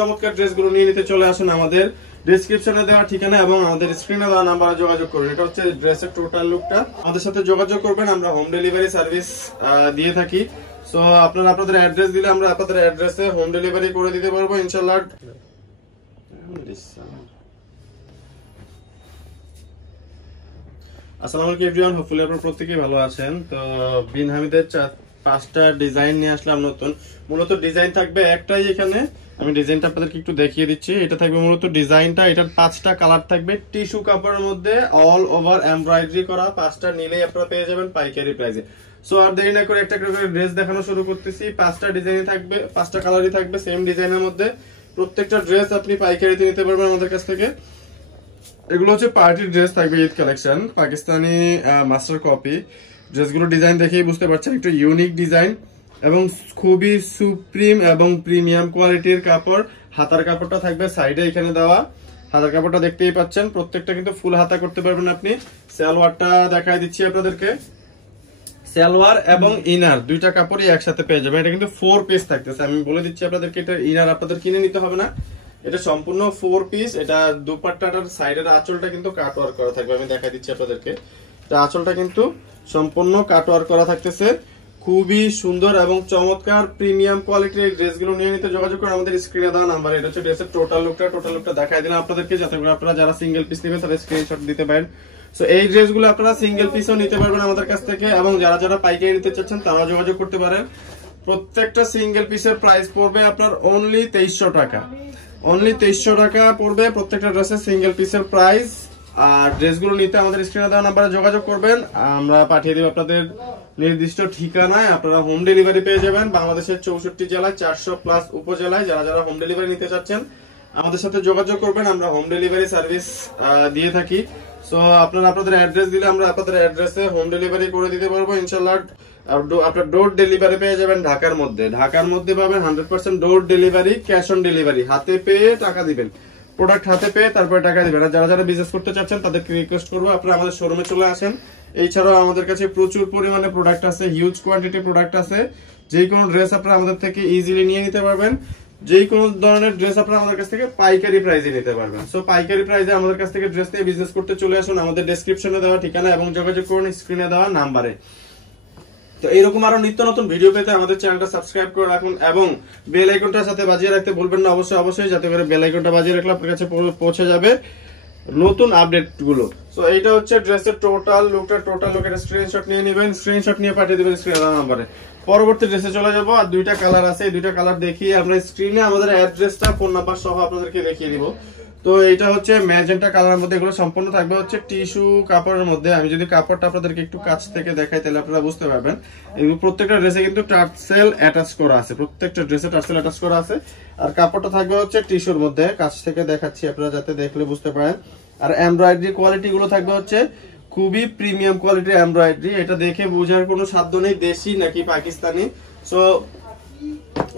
চমৎকার ড্রেসগুলো নিয়ে নিতে চলে আসুন আমাদের ডেসক্রিপশনে দেওয়া ঠিকানা এবং আমাদের স্ক্রিনে দেওয়া নাম্বারে যোগাযোগ করুন। এটা হচ্ছে ড্রেসের টোটাল লুকটা। আমাদের সাথে যোগাযোগ করবেন, আমরা হোম ডেলিভারি সার্ভিস দিয়ে থাকি। সো আপনারা আপনাদের অ্যাড্রেস দিলে আমরা আপনাদের অ্যাড্রেসে হোম ডেলিভারি করে দিতে পারবো ইনশাআল্লাহ। আসসালামু আলাইকুম এভরিওয়ান, হোপফুলি আপনারা প্রত্যেকেই ভালো আছেন। তো বিন হামিদের 5টা ডিজাইন নিয়ে আসলাম নতুন। মূলত ডিজাইন থাকবে একটাই, এখানে আমি ডিজাইনটা আপনাদেরকে একটু দেখিয়ে দিচ্ছি। এটা থাকবে মূলত ডিজাইনটা, এটার 5টা কালার থাকবে টিস্যু কাপড়ের মধ্যে অল ওভার এমব্রয়ডারি করা। 5টা নিলেই আপনারা পেয়ে যাবেন পাইকারি প্রাইসে। সো আর দেরি না করে একটা করে ড্রেস দেখানো শুরু করতেছি। 5টা ডিজাইনই থাকবে, 5টা কালারই থাকবে সেম ডিজাইনের মধ্যে। প্রত্যেকটা ড্রেস আপনি পাইকারিতে নিতে পারবেন আমাদের কাছ থেকে। এগুলো হচ্ছে পার্টির ড্রেস থাকবে, Eid collection, Pakistani master copy. ড্রেসগুলো ডিজাইন দেখেই বুঝতে পারছেন একটু ইউনিক ডিজাইন এবং খুবই সুপ্রিম এবং প্রিমিয়াম কোয়ালিটির কাপড়। হাতার কাপড়টা থাকবে সাইডে এখানে দেওয়া, হাতার কাপড়টা দেখতেই পাচ্ছেন। প্রত্যেকটা কিন্তু ফুল হাতা করতে পারবেন আপনি। সালোয়ারটা দেখাই দিচ্ছি আপনাদেরকে। সালোয়ার এবং ইনার দুইটা কাপড়ই একসাথে পেয়ে যাবেন। এটা কিন্তু 4 পিস থাকতেছে, আমি বলে দিচ্ছি আপনাদেরকে। এটা ইনার আপনাদের কিনে নিতে হবে না, এটা সম্পূর্ণ 4 পিস। এটা দুপাট্টাটার সাইডের আঁচলটা কিন্তু কাট ওয়ার্ক করা থাকবে, আমি দেখাই দিচ্ছি আপনাদেরকে। এটা আঁচলটা কিন্তু সম্পূর্ণ কাট ওয়ার্ক করা থাকতেছে। খুবই সুন্দর এবং চমৎকার প্রিমিয়াম কোয়ালিটির ড্রেসগুলো নিয়ে নিতে যোগাযোগ করুন আমাদের স্ক্রিনে দেওয়া নাম্বারে। এটা হচ্ছে ড্রেসের টোটাল লুকটা দেখাই দিলাম আপনাদেরকে, যাতে করে আপনারা যারা সিঙ্গেল পিস নেবেন তারা স্ক্রিনশট দিতে পারেন। সো এই ড্রেসগুলো আপনারা সিঙ্গেল পিসও নিতে পারবেন আমাদের কাছ থেকে, এবং যারা যারা পাইকারি নিতে চাচ্ছেন তারাও যোগাযোগ করতে পারেন। প্রত্যেকটা সিঙ্গেল পিসের প্রাইস পড়বে আপনার অনলি 2300 টাকা। অনলি 2300 টাকা পড়বে প্রত্যেকটা ড্রেসের সিঙ্গেল পিসের প্রাইস। আর ড্রেসগুলো নিতে আমাদের স্ক্রিনে দেওয়া নাম্বারে যোগাযোগ করবেন, আমরা পাঠিয়ে দেব আপনাদের নির্দিষ্ট ঠিকানায়। আপনারা হোম ডেলিভারি পেয়ে যাবেন বাংলাদেশের 64 জেলায়, 400+ উপজেলায়। যারা যারা হোম ডেলিভারি নিতে চাচ্ছেন আমাদের সাথে যোগাযোগ করবেন, আমরা হোম ডেলিভারি সার্ভিস দিয়ে থাকি। সো আপনারা আপনাদের অ্যাড্রেস দিলে আমরা আপনাদের অ্যাড্রেসে হোম ডেলিভারি করে দিতে পারবো ইনশাআল্লাহ। আপনার ডোর ডেলিভারি পেয়ে যাবেন ঢাকার মধ্যে পাবেন 100% ডোর ডেলিভারি, ক্যাশ অন ডেলিভারি। হাতে পেয়ে টাকা দিবেন, প্রোডাক্ট হাতে পেয়ে তারপরে টাকা দিবেন। আর যারা যারা বিজনেস করতে চাচ্ছেন তাদেরকে রিকোয়েস্ট করবো আপনারা আমাদের শোরুমে চলে আসেন। এছাড়াও আমাদের কাছে প্রচুর পরিমাণে প্রোডাক্ট আছে, হিউজ কোয়ান্টিটি প্রোডাক্ট আছে। যে কোনো ড্রেস আপনারা আমাদের থেকে ইজিলি নিয়ে নিতে পারবেন। যে কোনো ধরনের ড্রেস আপনারা আমাদের কাছ থেকে পাইকারি প্রাইসে নিতে পারবেন। সো পাইকারি প্রাইসে আমাদের কাছ থেকে ড্রেস নিয়ে বিজনেস করতে চলে আসুন আমাদের ডেসক্রিপশনে দেওয়া ঠিকানা এবং যোগাযোগ করুন স্ক্রিনে দেওয়া নাম্বারে। তো এরকম আরো নিত্য নতুন ভিডিও পেতে আমাদের চ্যানেলটা সাবস্ক্রাইব করে রাখুন এবং বেল আইকনটার সাথে বাজিয়ে রাখতে ভুলবেন না অবশ্যই, যাতে করে বেল আইকনটা বাজিয়ে রাখলে আপনার কাছে পৌঁছে যাবে নতুন আপডেট গুলো। সো এইটা হচ্ছে ড্রেসের টোটাল লুকের স্ক্রিনশট নিয়ে নেবেন, স্ক্রিনশট নিয়ে পাঠিয়ে দেবেন স্ক্রিনে দেওয়া নাম্বারে। পরবর্তী ড্রেসে চলে যাবো। আর দুইটা কালার আছে, এই দুইটা কালার দেখিয়ে আমরা স্ক্রিনে আমাদের অ্যাড্রেসটা, ফোন নাম্বার সহ আপনাদেরকে দেখিয়ে দিব। তো এটা হচ্ছে ম্যাজেন্টা কালারের মধ্যে, এগুলো সম্পূর্ণ থাকবে হচ্ছে টিস্যু কাপড়ের মধ্যে। আমি যদি কাপড়টা আপনাদেরকে একটু কাছ থেকে দেখাই তাহলে আপনারা বুঝতে পারবেন। এগুলো প্রত্যেকটা ড্রেসে কিন্তু টার্সেল অ্যাটাচ করা আছে, প্রত্যেকটা ড্রেসে টার্সেল অ্যাটাচ করা আছে। আর কাপড়টা থাকবে হচ্ছে টিস্যুর মধ্যে, কাছ থেকে দেখাচ্ছি আপনারা যাতে দেখলে বুঝতে পারেন। আর এমব্রয়ডারি কোয়ালিটি গুলো থাকবে হচ্ছে খুবই প্রিমিয়াম কোয়ালিটির এমব্রয়ডারি। এটা দেখে বোঝার কোনো সাধ্য নেই দেশি নাকি পাকিস্তানি। সো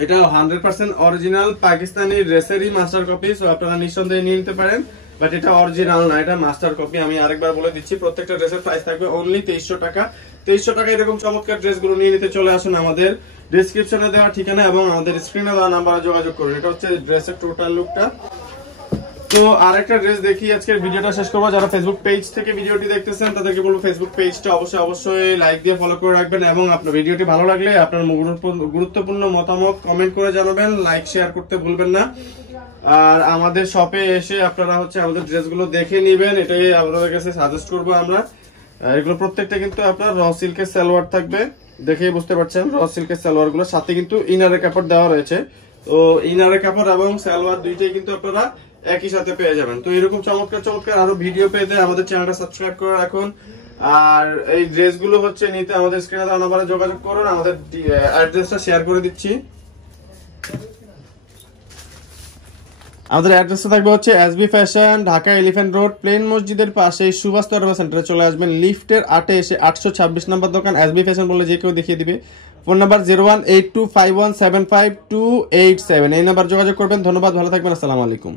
এটা 100% অরিজিনাল পাকিস্তানি ড্রেসেরই মাস্টার কপি। সো আপনারা নিঃসন্দেহে নিয়ে নিতে পারেন, বাট এটা অরিজিনাল না, এটা মাস্টার কপি। আমি আরেকবার বলে দিচ্ছি, প্রত্যেকটা ড্রেসের প্রাইস থাকবে অনলি 2300 টাকা। 2300 টাকা এরকম চমৎকার ড্রেসগুলো নিয়ে নিতে চলে আসুন আমাদের ডেসক্রিপশনে দেওয়া ঠিকানা এবং আমাদের স্ক্রিনে দেওয়া নাম্বারে যোগাযোগ করুন। এটা হচ্ছে ড্রেসের টোটাল লুকটা। তো আরেকটা ড্রেস দেখি আজকের ভিডিওটা শেষ করবো। যারা ফেসবুক পেজ থেকে ভিডিওটি দেখতেছেন তাদেরকে বলবো ফেসবুক পেজটা অবশ্যই লাইক দিয়ে ফলো করে রাখবেন, এবং আপনার ভিডিওটি ভালো লাগলে আপনার গুরুত্বপূর্ণ মতামত কমেন্ট করে জানাবেন, লাইক শেয়ার করতে ভুলবেন না। আর আমাদের শপে এসে আপনারা হচ্ছে আমাদের ড্রেসগুলো দেখে নেবেন, এটাই আপনাদের কাছে সাজেস্ট করবো আমরা। এগুলো প্রত্যেকটা কিন্তু আপনার র সিল্কের সালোয়ার থাকবে, দেখেই বুঝতে পারছেন র সিল্কের সালোয়ার গুলো। সাথে কিন্তু ইনারের কাপড় দেওয়া রয়েছে। তো ইনারের কাপড় এবং সালোয়ার দুইটাই কিন্তু আপনারা একই সাথে পেয়ে যাবেন। তো এরকম চমৎকার আরো ভিডিও পেতে আমাদের চ্যানেলটা সাবস্ক্রাইব করে রাখুন। আর এই ড্রেসগুলো হচ্ছে নিতে আমাদের স্ক্রিনে দেওয়া নাম্বারে যোগাযোগ করুন। আমাদের অ্যাড্রেসটা শেয়ার করে দিচ্ছি। আমাদের অ্যাড্রেসটা থাকবে হচ্ছে SB fashion, Dhaka elephant road, প্লেন মসজিদের পাশে সুভাষ তরফা সেন্টারে চলে আসবেন। লিফটের 8 এসে 826 নম্বর দোকান এসবি ফ্যাশন বলে যে কেউ দেখিয়ে দিবে। ফোন নাম্বার 0182517528 এই নাম্বার যোগাযোগ করবেন। ধন্যবাদ, ভালো থাকবেন, আসসালামু আলাইকুম।